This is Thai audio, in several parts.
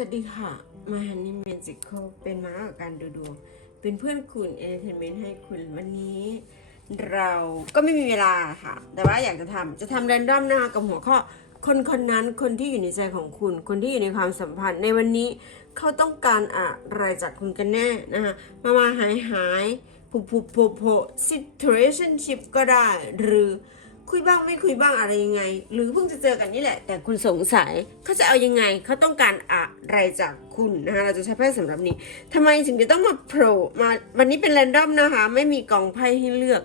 วัสดีค่ะ มาฮันนี่เมจิคเป็นม้ากับการดูดวง เป็นเพื่อนคุณเอนเตอร์เทนเมนต์ให้คุณวันนี้ เราก็ไม่มีเวลาค่ะ แต่ว่าอยากจะทำจะทำแรนดอมนะคะกับหัวข้อ คนคนนั้นคนที่อยู่ในใจของคุณ คนที่อยู่ในความสัมพันธ์ ในวันนี้เขาต้องการอะไรจากคุณกันแน่นะคะมามาหายหายผูผูโผโผ situationship ก็ได้หรือ คุยบ้างไม่คุยบ้างอะไรยังไง หรือเพิ่งจะเจอกันนี่แหละ แต่คุณสงสัยเขาจะเอายังไงเขาต้องการอะไรจากคุณนะคะเราจะใช้ไพ่สำหรับนี้ทำไมถึงจะต้องมาโผล่มาวันนี้เป็นแรนดอมนะคะ ไม่มีกองไพ่ให้เลือก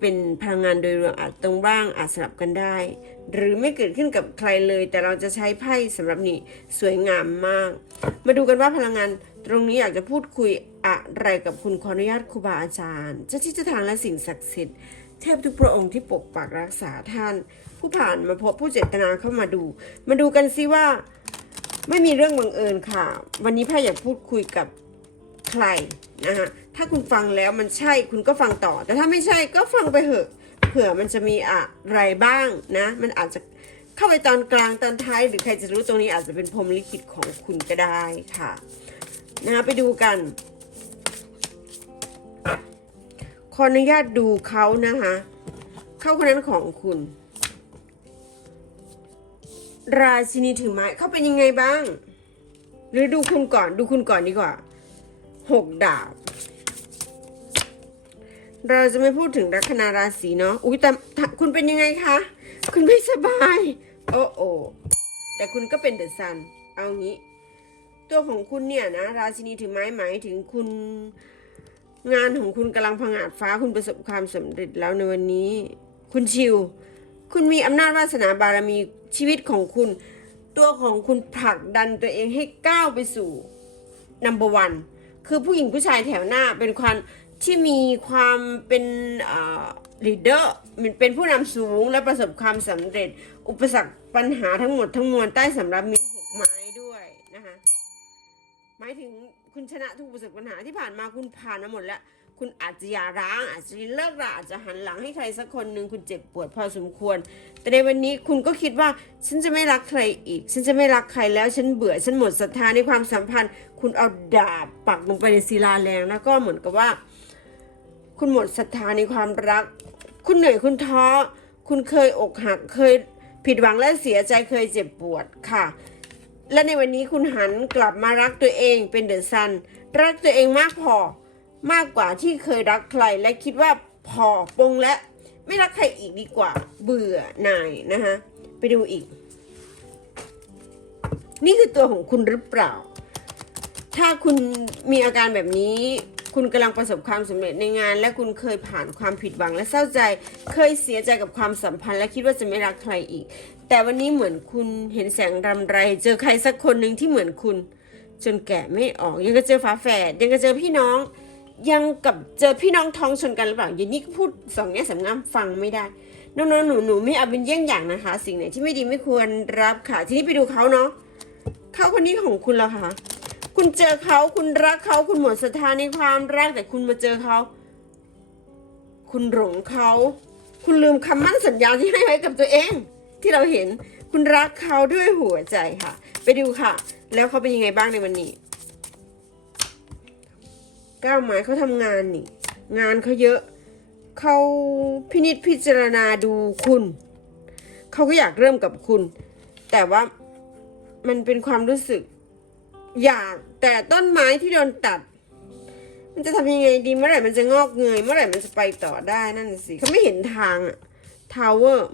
เป็นพลังงานโดยรวมอาจตรงบ้างอาจสลับกันได้ หรือไม่เกิดขึ้นกับใครเลย แต่เราจะใช้ไพ่สำหรับนี้สวยงามมาก มาดูกันว่าพลังงานตรงนี้อยากจะพูดคุยอะไรกับคุณขออนุญาตครูบาอาจารย์เจ้าที่เจ้าทางและสิ่งศักดิ์สิทธิ์ เทพทุกพระองค์ที่ปกปักรักษาท่าน ผู้ผ่านมาพบผู้เจตนาเข้ามาดู มาดูกันซิว่าไม่มีเรื่องบังเอิญค่ะ วันนี้พ่ออยากพูดคุยกับใครนะคะถ้าคุณฟังแล้วมันใช่คุณก็ฟังต่อ แต่ถ้าไม่ใช่ก็ฟังไปเถอะเผื่อมันจะมีอะไรบ้างนะ มันอาจจะเข้าไปตอนกลางตอนท้าย หรือใครจะรู้ตรงนี้อาจจะเป็นพรมลิขิตของคุณก็ได้ค่ะนะคะไปดูกัน ออนุญาตดูเขานะคะ เขาคนนั้นของคุณ ราชินีถือไม้เขาเป็นยังไงบ้าง หรือดูคุณก่อนดูคุณก่อนดีกว่าหกดาบ เราจะไม่พูดถึงลัคนาราศีเนาะอุ้ยแต่คุณเป็นยังไงคะ คุณไม่สบาย โอ้โอแต่คุณก็เป็นเดอะซัน เอางี้ ตัวของคุณเนี่ยนะ ราชินีถือไม้หมายถึงคุณ งานของคุณกำลังพังอาจฟ้าคุณประสบความสำเร็จแล้วในวันนี้ คุณชิว คุณมีอำนาจวาสนาบารมีชีวิตของคุณ ตัวของคุณผลักดันตัวเองให้ก้าวไปสู่ number one คือผู้หญิงผู้ชายแถวหน้าเป็นความที่มีความเป็นลีดเดอร์เป็นผู้นำสูงและประสบความสำเร็จ อุปสรรคปัญหาทั้งหมดทั้งมวลใต้สำรับมีหกไม้ด้วยนะคะหมายถึง คุณชนะทุกอุปสรรคปัญหาที่ผ่านมาคุณผ่านมาหมดแล้ว คุณอาจจะย่าร้าง อาจจะเลิกราอาจจะหันหลังให้ใครสักคนหนึ่งคุณเจ็บปวดพอสมควร แต่ในวันนี้คุณก็คิดว่าฉันจะไม่รักใครอีก ฉันจะไม่รักใครแล้ว ฉันเบื่อ ฉันหมดศรัทธาในความสัมพันธ์ คุณเอาดาบปักลงไปในศิลาแรงแล้วก็เหมือนกับว่า คุณหมดศรัทธาในความรัก คุณเหนื่อยคุณท้อ คุณเคยอกหักเคยผิดหวังและเสียใจเคยเจ็บปวดค่ะ และในวันนี้คุณหันกลับมารักตัวเองเป็นเดอะซัน รักตัวเองมากพอ มากกว่าที่เคยรักใคร และคิดว่าพอปงและ ไม่รักใครอีกดีกว่า เบื่อหน่ายนะคะไปดูอีก นี่คือตัวของคุณหรือเปล่า ถ้าคุณมีอาการแบบนี้ คุณกำลังประสบความสำเร็จในงาน และคุณเคยผ่านความผิดหวังและเศร้าใจ เคยเสียใจกับความสัมพันธ์ และคิดว่าจะไม่รักใครอีก แต่วันนี้เหมือนคุณเห็นแสงรำไร เจอใครสักคนหนึ่งที่เหมือนคุณ จนแกะไม่ออก ยังก็เจอฝาแฝดยังก็เจอพี่น้อง ยังกับเจอพี่น้องท้องชนกันหรือเปล่าอย่างนี้ก็พูดสองแง่สามงามฟังไม่ได้น้องๆหนูหนูไม่เอาเป็นเยี่ยงอย่างนะคะ สิ่งไหนที่ไม่ดีไม่ควรรับค่ะ ทีนี้ไปดูเขาเนาะเขาคนนี้ของคุณแล้วค่ะ คุณเจอเขาคุณรักเขาคุณหมดศรัทธาในความรักแต่คุณมาเจอเขาคุณหลงเขา คุณลืมคำมั่นสัญญาที่ให้ไว้กับตัวเอง ที่เราเห็นคุณรักเขาด้วยหัวใจค่ะ ไปดูค่ะ แล้วเขาเป็นยังไงบ้างในวันนี้ก้าวหมายเขาทำงานนี่ งานเขาเยอะเขาพินิจพิจารณาดูคุณเขาก็อยากเริ่มกับคุณ แต่ว่ามันเป็นความรู้สึก อยากแต่ต้นไม้ที่โดนตัด มันจะทำยังไงดีเมื่อไหร่มันจะงอกเงย เมื่อไหร่มันจะไปต่อได้นั่นสิเขาไม่เห็นทางอะทาวเวอร์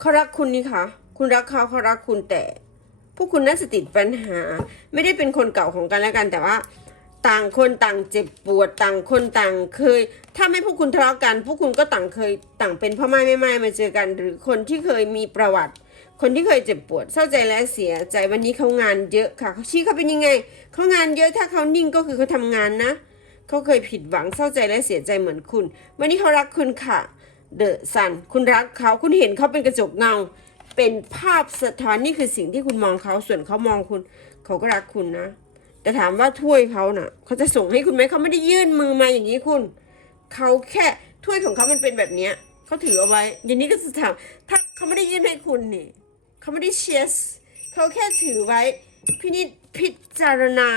เขารักคุณนี่คะคุณรักเขาเขารักคุณแต่ พวกคุณน่าจะติดปัญหา ไม่ได้เป็นคนเก่าของกันและกัน แต่ว่า ต่างคนต่างเจ็บปวดต่างคนต่างเคย ถ้าไม่พวกคุณทะเลาะกัน พวกคุณก็ต่างเคยต่างเป็นพ่อไม้แม่ไม้มาเจอกัน หรือคนที่เคยมีประวัติ คนที่เคยเจ็บปวดเศร้าใจและเสียใจวันนี้เขางานเยอะค่ะเขาชี้เขาเป็นยังไงเขางานเยอะถ้าเขานิ่งก็คือเขาทำงานนะเขาเคยผิดหวังเศร้าใจและเสียใจเหมือนคุณ วันนี้เขารักคุณค่ะ เดอะซันคุณรักเขาคุณเห็นเขาเป็นกระจกเงา เป็นภาพสะท้อนนี่คือสิ่งที่คุณมองเขาส่วนเขามองคุณ เขาก็รักคุณนะ แต่ถามว่าถ้วยเขาน่ะเขาจะส่งให้คุณไหมเขาไม่ได้ยื่นมือมาอย่างนี้คุณ เขาแค่ถ้วยของเขามันเป็นแบบเนี้ยเขาถือเอาไว้อย่างนี้ก็จะถามถ้าเขาไม่ได้ยื่นให้คุณนี่เขาเขาไม่ได้เชียสเขาแค่ถือไว้พินิจพิจารณา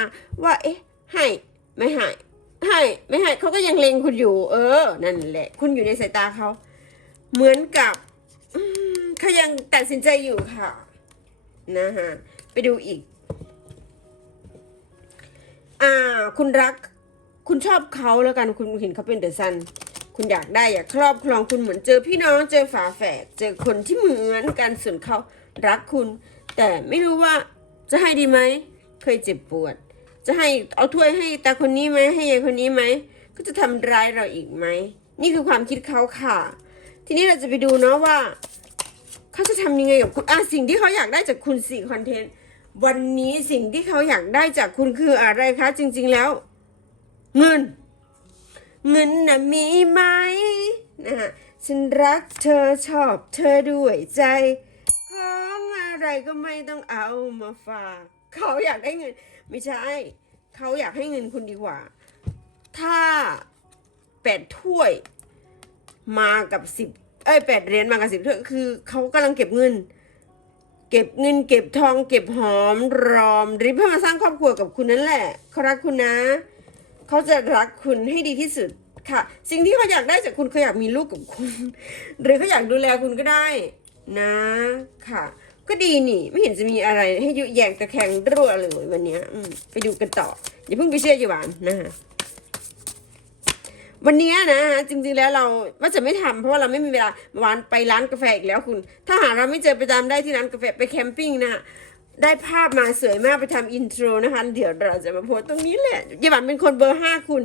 ว่าเอ๊ะให้ไม่ให้ ให้ไม่ให้เขาก็ยังเล็งคุณอยู่ เออ นั่นแหละ คุณอยู่ในสายตาเขา เหมือนกับเขายังตัดสินใจอยู่ค่ะ นะฮะ ไปดูอีก อ่า คุณรัก คุณชอบเขาแล้วกัน คุณเห็นเขาเป็นเดอะซัน คุณอยากได้อยากครอบครองคุณเหมือนเจอพี่น้อง เจอฝาแฝด เจอคนที่เหมือนกันส่วนเขารักคุณ แต่ไม่รู้ว่าจะให้ดีไหม เคยเจ็บปวด จะให้เอาถ้วยให้ตาคนนี้ไหมให้ยายคนนี้ไหมก็จะทำร้ายเราอีกไหมนี่คือความคิดเขาค่ะ ทีนี้เราจะไปดูเนาะว่าเขาจะทำยังไงกับคุณอะสิ่งที่เขาอยากได้จากคุณสี่คอนเทนต์วันนี้สิ่งที่เขาอยากได้จากคุณคืออะไรคะ จริง ๆแล้ว เงิน เงินนะมีไหมนะฮะฉันรักเธอชอบเธอด้วยใจของอะไรก็ไม่ต้องเอามาฝาก เขาอยากได้เงิน ไม่ใช่ เขาอยากให้เงินคุณดีกว่า ถ้าแปดถ้วยมากับสิบเอ้ยแปดเหรียญมากับสิบถ้วยคือเขากำลังเก็บเงิน เก็บเงิน เก็บทอง เก็บหอมรอมริบเพื่อมาสร้างครอบครัวกับคุณนั่นแหละเขารักคุณนะ เขาจะรักคุณให้ดีที่สุดค่ะ สิ่งที่เขาอยากได้จากคุณเขาอยากมีลูกกับคุณ หรือเขาอยากดูแลคุณก็ได้นะค่ะ ก็ดีนี่ไม่เห็นจะมีอะไรให้ยุแยงตะแคงรั่วเลยวันนี้อืมไปดูกันต่อ อย่าเพิ่งไปเชื่อจีหวานนะคะวันนี้นะฮะจริงๆแล้วเราว่าจะไม่ทำเพราะว่าเราไม่มีเวลาวันไปร้านกาแฟอีกแล้วคุณ ถ้าหากเราไม่เจอไปตามได้ที่ร้านกาแฟไปแคมปิ้งนะะได้ภาพมาสวยมากไปทำอินโทรนะคะ เดี๋ยวเราจะมาโพสต์ตรงนี้แหละยีหวันเป็นคนเบอร์ห้าคุณ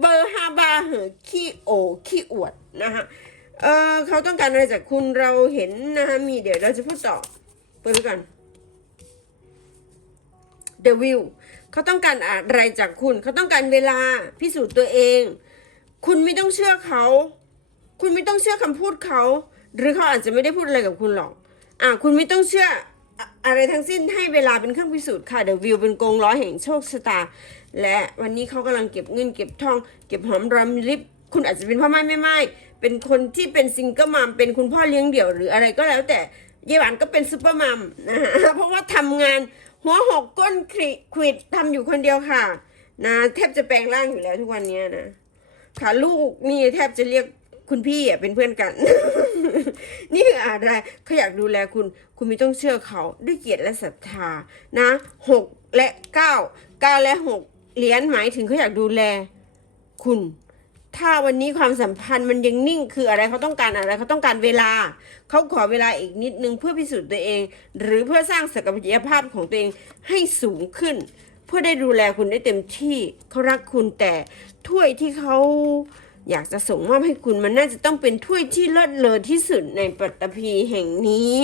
เบอร์ห้าบาเหอขี้โอขี้อวดนะคะเออเขาต้องการอะไรจากคุณเราเห็นนะคะมีเดี๋ยวเราจะพูดต่อ ปิดไว้ก่อน The View เขาต้องการอะไรจากคุณ เขาต้องการเวลาพิสูจน์ตัวเอง คุณไม่ต้องเชื่อเขา คุณไม่ต้องเชื่อคำพูดเขา หรือเขาอาจจะไม่ได้พูดอะไรกับคุณหรอก อ่าคุณไม่ต้องเชื่ออะไรทั้งสิ้นให้เวลาเป็นเครื่องพิสูจน์ค่ะเดอะวิวเป็นกงล้อแห่งโชคชะตา และวันนี้เขากำลังเก็บเงินเก็บทอง เก็บหอมรอมริบคุณอาจจะเป็นพ่อไม้ไม่ไม่เป็นคนที่เป็นซิงเกิลมัมเป็นคุณพ่อเลี้ยงเดี่ยวหรืออะไรก็แล้วแต่ เยหวานก็เป็นซูเปอร์มัมนะฮะเพราะว่าทำงานหัวหกก้นคริควิดทำอยู่คนเดียวค่ะ นะแทบจะแปลงร่างอยู่แล้วทุกวันเนี้นะค่ะลูกนี่แทบจะเรียกคุณพี่อะเป็นเพื่อนกัน นี่คืออะไรเขาอยากดูแลคุณ คุณไม่ต้องเชื่อเขาด้วยเกียรติและศรัทธานะหกและเก้าเก้าและหกเหรียญหมายถึงเขาอยากดูแลคุณ ถ้าวันนี้ความสัมพันธ์มันยังนิ่งคืออะไรเขาต้องการอะไรเขาต้องการเวลา เขาขอเวลาอีกนิดนึงเพื่อพิสูจน์ตัวเอง หรือเพื่อสร้างศักยภาพของตัวเองให้สูงขึ้น เพื่อได้ดูแลคุณได้เต็มที่เขารักคุณแต่ถ้วยที่เขาอยากจะส่งมอบให้คุณมันน่าจะต้องเป็นถ้วยที่เลิศเลอที่สุดในปัตตภีแห่งนี้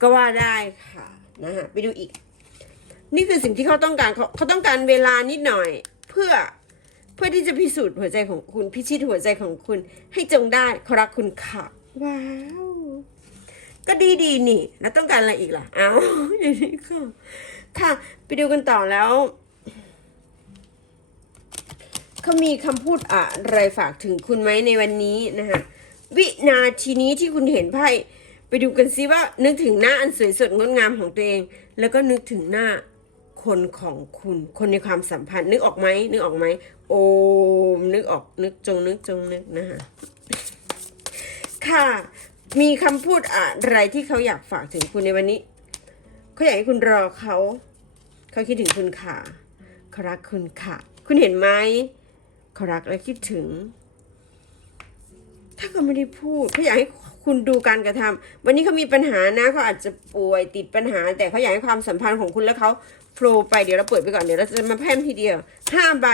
ก็ว่าได้ค่ะนะฮะไปดูอีก นี่คือสิ่งที่เขาต้องการเขาเขาต้องการเวลานิดหน่อย เพื่อ พื่อที่จะพิสูจน์หัวใจของคุณพิชิตหัวใจของคุณ ให้จงได้เขารักคุณค่ะว้าว ก็ดีดีนี่ แล้วต้องการอะไรอีกล่ะเอาอย่างนี้ค่ะค่ะไปดูกันต่อแล้วเขามีคำพูดอะไรฝากถึงคุณไหมในวันนี้นะคะวินาทีนี้ที่คุณเห็นไพ่ไปดูกันซิว่านึกถึงหน้าอันสวยสดงดงามของตัวเอง แล้วก็นึกถึงหน้า คนของคุณ คนในความสัมพันธ์ นึกออกไหมนึกออกไหมโอมนึกออกนึกจงนึกจงนึกนะคะค่ะ มีคำพูดอะไรที่เขาอยากฝากถึงคุณในวันนี้เขาอยากให้คุณรอเขาเขาคิดถึงคุณค่ะเขารักคุณค่ะ คุณเห็นไหมเขารักและคิดถึง ถ้าเขาไม่ได้พูดเขาอยากให้คุณดูการกระทำวันนี้เขามีปัญหานะเขาอาจจะป่วยติดปัญหา แต่เขาอยากให้ความสัมพันธ์ของคุณและเขา โฟล์ไปเดี๋ยวเราเปิดไปก่อนเดี๋ยวเราจะมาแพร่มทีเดียวห้าใบ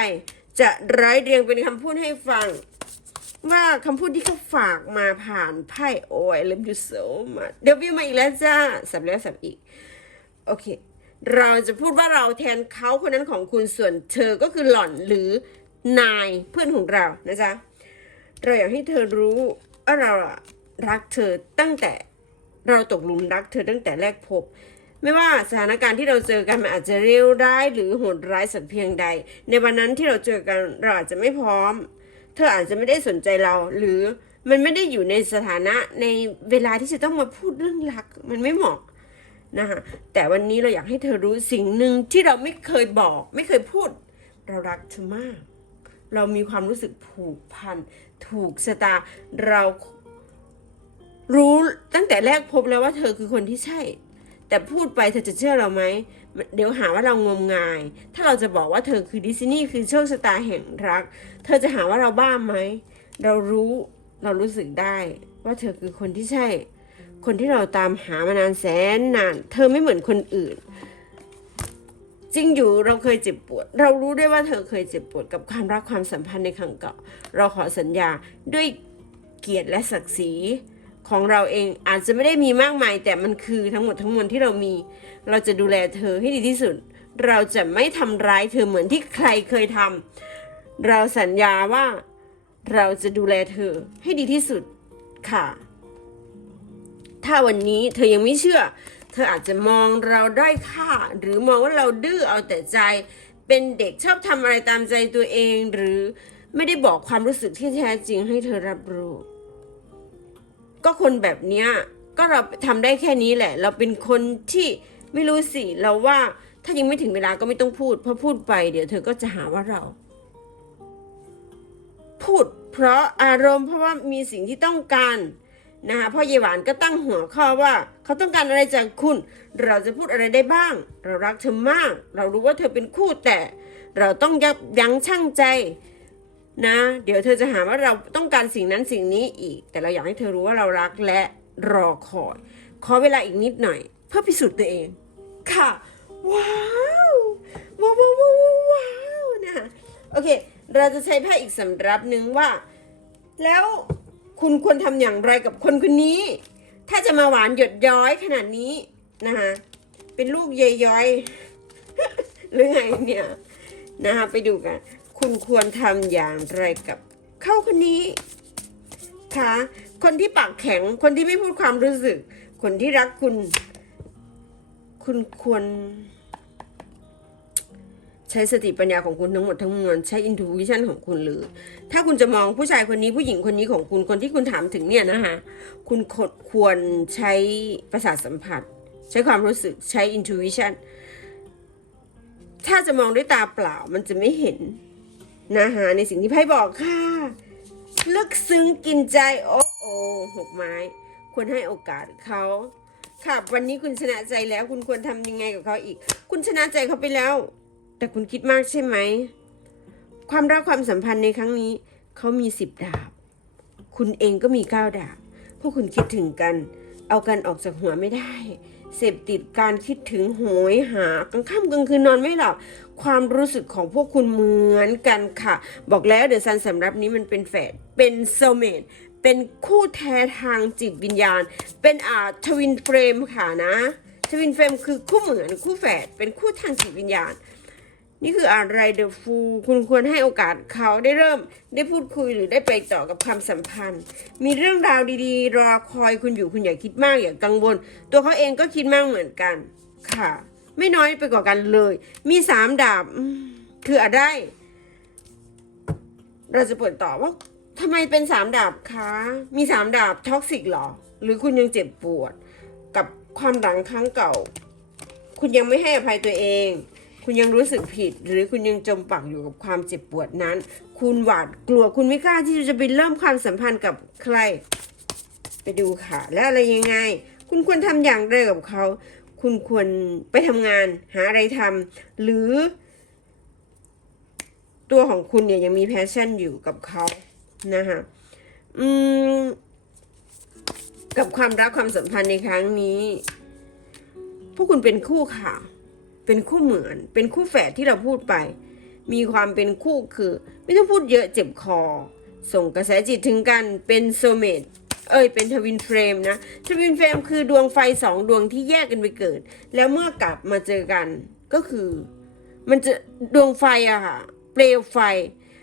จะร้อยเรียงเป็นคำพูดให้ฟัง ว่าคำพูดที่เขาฝากมาผ่านไพ่โอ้ย love you so much เดี๋ยววิวมาอีกแล้วจ้าสับแล้วสับอีก โอเค เราจะพูดว่าเราแทนเขาคนนั้นของคุณส่วนเธอก็คือหล่อนหรือนายเพื่อนของเรานะจ๊ะเราอยากให้เธอรู้ว่าเราอะรักเธอตั้งแต่เราตกหลุมรักเธอตั้งแต่แรกพบ ไม่ว่าสถานการณ์ที่เราเจอกันมันอาจจะเลวร้ายหรือโหดร้ายสักเพียงใด ในวันนั้นที่เราเจอกันเราอาจจะไม่พร้อม เธออาจจะไม่ได้สนใจเรา หรือมันไม่ได้อยู่ในสถานะในเวลาที่จะต้องมาพูดเรื่องรัก มันไม่เหมาะนะคะแต่วันนี้เราอยากให้เธอรู้สิ่งหนึ่งที่เราไม่เคยบอก ไม่เคยพูด เรารักเธอมาก เรามีความรู้สึกผูกพัน ถูกชะตาเรารู้ตั้งแต่แรกพบแล้วว่าเธอคือคนที่ใช่ แต่พูดไปเธอจะเชื่อเราไหม เดี๋ยวหาว่าเรางมงาย ถ้าเราจะบอกว่าเธอคือดิสนีย์คือโชคชะตาแห่งรัก เธอจะหาว่าเราบ้าไหม เรารู้เรารู้สึกได้ว่าเธอคือคนที่ใช่ คนที่เราตามหามานานแสนนาน เธอไม่เหมือนคนอื่น จริงอยู่เราเคยเจ็บปวด เรารู้ได้วยว่าเธอเคยเจ็บปวดกับความรักความสัมพันธ์ในครั้งเก่า เราขอสัญญาด้วยเกียรติและศักดิ์ศรี ของเราเองอาจจะไม่ได้มีมากมาย แต่มันคือทั้งหมดทั้งมวลที่เรามี เราจะดูแลเธอให้ดีที่สุด เราจะไม่ทำร้ายเธอเหมือนที่ใครเคยทำเราสัญญาว่าเราจะดูแลเธอให้ดีที่สุดค่ะ ถ้าวันนี้เธอยังไม่เชื่อ เธออาจจะมองเราด้อยค่า หรือมองว่าเราดื้อเอาแต่ใจ เป็นเด็กชอบทำอะไรตามใจตัวเอง หรือไม่ได้บอกความรู้สึกที่แท้จริงให้เธอรับรู้ ก็คนแบบเนี้ยก็เราทำได้แค่นี้แหละ เราเป็นคนที่ไม่รู้สิเราว่าถ้ายังไม่ถึงเวลาก็ไม่ต้องพูดเพราะพูดไปเดี๋ยวเธอก็จะหาว่าเรา พูด เพราะอารมณ์เพราะว่ามีสิ่งที่ต้องการนะคะพ่อเยายหวานก็ตั้งหัวข้อว่า เขาต้องการอะไรจากคุณ เราจะพูดอะไรได้บ้าง เรารักเธอมาก เรารู้ว่าเธอเป็นคู่แต่ เราต้องยับยั้งชั่งใจ นะ เดี๋ยวเธอจะหาว่าเราต้องการสิ่งนั้นสิ่งนี้อีก แต่เราอยากให้เธอรู้ว่าเรารักและรอคอย ขอเวลาอีกนิดหน่อย เพื่อพิสูจน์ตัวเอง ค่ะ ว้าวว้าวว้าวว้าวนะคะโอเค เราจะใช้ไพ่อีกสำรับหนึ่งว่า แล้วคุณควรทำอย่างไรกับคนคนนี้ ถ้าจะมาหวานหยดย้อยขนาดนี้นะคะเป็นลูกเยยย้อยหรือไงเนี่ยนะคะไปดูกัน คุณควรทำอย่างไรกับเขาคนนี้คะคนที่ปากแข็งคนที่ไม่พูดความรู้สึก คนที่รักคุณ คุณควร ใช้สติปัญญาของคุณทั้งหมดทั้งมวลใช้อินทูวิชันของคุณเลยถ้าคุณจะมองผู้ชายคนนี้ผู้หญิงคนนี้ของคุณคนที่คุณถามถึงเนี่ยนะคะคุณควรใช้ประสาทสัมผัส ใช้ความรู้สึกใช้อินทูวิชันถ้าจะมองด้วยตาเปล่ามันจะไม่เห็น นะคะในสิ่งที่ไพ่บอกค่ะ ลึกซึ้งกินใจ โอ้โอหกไม้ ควรให้โอกาสเขาค่ะวันนี้คุณชนะใจแล้ว คุณควรทำยังไงกับเขาอีก คุณชนะใจเขาไปแล้ว แต่คุณคิดมากใช่ไหม ความรักความสัมพันธ์ในครั้งนี้ เขามีสิบดาบ คุณเองก็มีเก้าดาบ พวกคุณคิดถึงกัน เอากันออกจากหัวไม่ได้ เสพติดการคิดถึงโหยหากลางค่ำกลางคืนนอนไม่หลับ ความรู้สึกของพวกคุณเหมือนกันค่ะ บอกแล้วเดอะซันสำรับนี้มันเป็นแฝดเป็นโซเมตเป็นคู่แท้ทางจิตวิญญาณ เป็นอ่าทวินเฟรมค่ะนะทวินเฟรมคือคู่เหมือนคู่แฝดเป็นคู่ทางจิตวิญญาณ นี่คืออะไรเดอะฟูคุณควรให้โอกาสเขาได้เริ่มได้พูดคุยหรือได้ไปต่อกับความสัมพันธ์ มีเรื่องราวดีๆ รอคอยคุณอยู่คุณอย่าคิดมากอย่ากังวล ตัวเขาเองก็คิดมากเหมือนกันค่ะ ไม่น้อยไปกว่ากันเลย มีสามดาบคืออะไร เราจะเปิดต่อว่าทำไมเป็นสามดาบคะ มีสามดาบท็อกซิกหรอ หรือคุณยังเจ็บปวด กับความหลังครั้งเก่า คุณยังไม่ให้อภัยตัวเอง คุณยังรู้สึกผิด หรือคุณยังจมปักอยู่กับความเจ็บปวดนั้น คุณหวาดกลัวคุณไม่กล้าที่จะไปเริ่มความสัมพันธ์กับใคร ไปดูค่ะ แล้วอะไรยังไง คุณควรทำอย่างไรกับเขา คุณควรไปทำงานหาอะไรทำหรือ ตัวของคุณเนี่ยยังมีแพชชั่นอยู่กับเขานะคะอืมกับความรักความสัมพันธ์ในครั้งนี้พวกคุณเป็นคู่ค่ะ เป็นคู่เหมือน เป็นคู่แฝดที่เราพูดไป มีความเป็นคู่คือ ไม่ต้องพูดเยอะเจ็บคอ ส่งกระแสจิตถึงกันเป็นโซเมต เอ้ยเป็นทวินเฟรมนะทวินเฟรมคือดวงไฟสองดวงที่แยกกันไปเกิด แล้วเมื่อกลับมาเจอกันก็คือ มันจะดวงไฟอะค่ะเปลวไฟ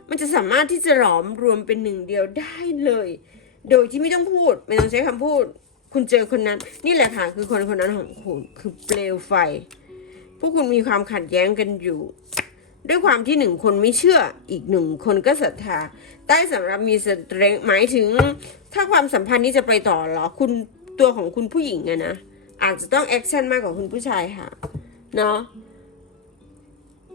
มันจะสามารถที่จะหลอมรวมเป็นหนึ่งเดียวได้เลย โดยที่ไม่ต้องพูด ไม่ต้องใช้คำพูด คุณเจอคนนั้น นี่แหละค่ะคือคนคนนั้นของคุณคือเปลวไฟ พวกคุณมีความขัดแย้งกันอยู่ ด้วยความที่หนึ่งคนไม่เชื่ออีกหนึ่งคนก็ศรัทธา ใต้สำหรับมีสเตรงหมายถึง ถ้าความสัมพันธ์นี้จะไปต่อเหรอคุณตัวของคุณผู้หญิงอะนะอาจจะต้องแอคชั่นมากกว่าคุณผู้ชายค่ะเนาะ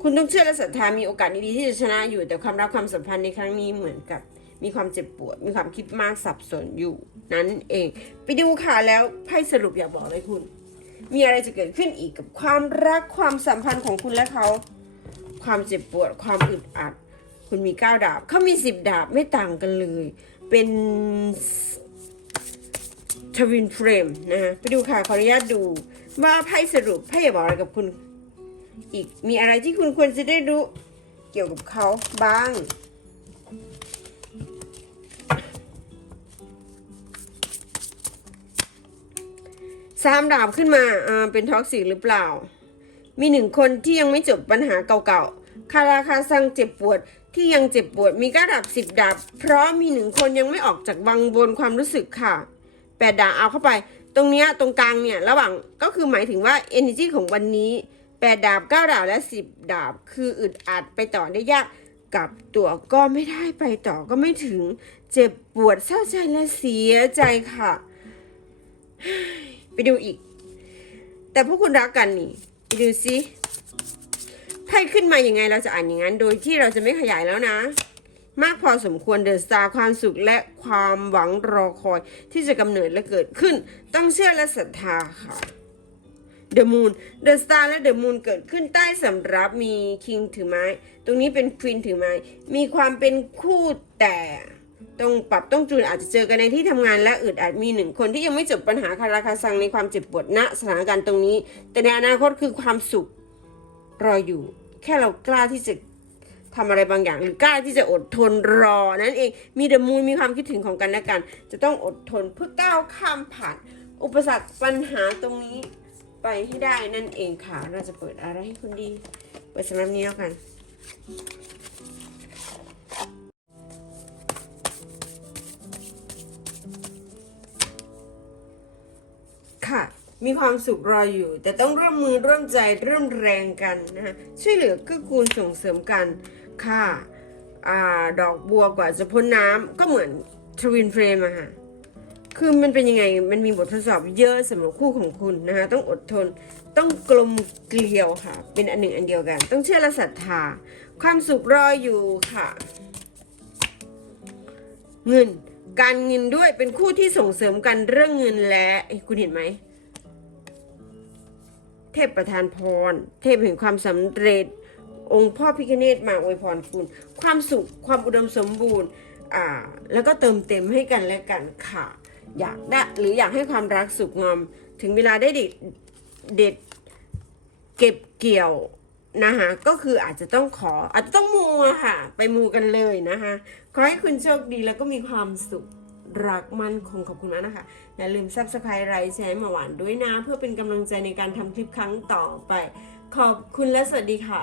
คุณต้องเชื่อและศรัทธามีโอกาสดีๆที่จะชนะอยู่ แต่ความรักความสัมพันธ์ในครั้งนี้เหมือนกับ มีความเจ็บปวด มีความคิดมากสับสนอยู่ นั่นเอง ไปดูค่ะแล้วไพ่สรุปอยากบอกเลยคุณ มีอะไรจะเกิดขึ้นอีกกับความรักความสัมพันธ์ของคุณและเขา ความเจ็บปวด ความอึดอัด คุณมีเก้าดาบ เขามีสิบดาบไม่ต่างกันเลย เป็นทวินเฟรมนะฮะไปดูค่ะขออนุญาตดูว่าไพ่สรุปไพ่อยากบอกอะไรกับคุณ อีกมีอะไรที่คุณควรจะได้รู้เกี่ยวกับเขาบ้าง สามดาบขึ้นมา อ่า เป็นท็อกซิกหรือเปล่า มีหนึ่งคนที่ยังไม่จบปัญหาเก่าๆ คาราคาซังเจ็บปวดที่ยังเจ็บปวดมีก้าดาบสิบดาบเพราะมีหนึ่งคนยังไม่ออกจากวังวนความรู้สึกค่ะแปดดาบเอาเข้าไป ตรงเนี้ยตรงกลางเนี่ยระหว่างก็คือหมายถึงว่า energy ของวันนี้แปดดาบเก้าดาบและสิบดาบ คืออึดอัดไปต่อได้ยากกับตัวก็ไม่ได้ไปต่อก็ไม่ถึงเจ็บปวดเศร้าใจและเสียใจค่ะ ไปดูอีก แต่พวกคุณรักกันนี่ ดูซิไพ่ขึ้นมาอย่างไงเราจะอ่านอย่างนั้น โดยที่เราจะไม่ขยายแล้วนะ มากพอสมควรเดอะสตาร์ความสุขและความหวังรอคอยที่จะกำเนิดและเกิดขึ้น ต้องเชื่อและศรัทธาค่ะ The Moon The Star และ The Moon เกิดขึ้นใต้สำรับมี King ถือไม้ ตรงนี้เป็น Queen ถือไม้ มีความเป็นคู่แต่ ต้องปรับต้องจูนอาจจะเจอกันในที่ทำงานและอึดอัดมีหนึ่งคนที่ยังไม่จบปัญหาคาราคาซังในความเจ็บปวดณสถานการณ์ตรงนี้ แต่ในอนาคตคือความสุขรออยู่ แค่เรากล้าที่จะทำอะไรบางอย่างหรือกล้าที่จะอดทนรอนั่นเองมีเดมูนมีความคิดถึงของกันและกัน จะต้องอดทนเพื่อก้าวข้ามผ่าน อุปสรรคปัญหาตรงนี้ไปให้ได้นั่นเองค่ะ เราจะเปิดอะไรให้คุณดี เปิดสำหรับนี้แล้วกัน ค่ะ มีความสุขรออยู่ แต่ต้องร่วมมือร่วมใจร่วมแรงกันนะคะช่วยเหลือกื้อกูลส่งเสริมกันค่ะอดอกบัวกว่าจะพ้นน้ำก็เหมือนทวินเฟรมอะค่ะคือมันเป็นยังไง มันมีบททดสอบเยอะสำหรับคู่ของคุณนะคะ ต้องอดทน ต้องกลมเกลียวค่ะ เป็นอันหนึ่งอันเดียวกัน ต้องเชื่อและศรัทธา ความสุขรออยู่ค่ะ เงิน การเงินด้วยเป็นคู่ที่ส่งเสริมกันเรื่องเงินและเอ้คุณเห็นไหม เทพประทานพร เทพแห่งความสำเร็จ องค์พ่อพิคเนตมาอวยพรคุณ ความสุขความอุดมสมบูรณ์อ่าแล้วก็เติมเต็มให้กันและกันค่ะ อยากได้หรืออยากให้ความรักสุขงอม ถึงเวลาได้เด็ดเด็ดเก็บเกี่ยว นะคะก็คืออาจจะต้องขออาจจะต้องมูอะค่ะ ไปมูกันเลยนะคะขอให้คุณโชคดีแล้วก็มีความสุขรักมั่นคงขอบคุณมากนะคะ อย่าลืม subscribe ไลค์แชร์มาหวานด้วยนะ เพื่อเป็นกำลังใจในการทำคลิปครั้งต่อไป ขอบคุณและสวัสดีค่ะ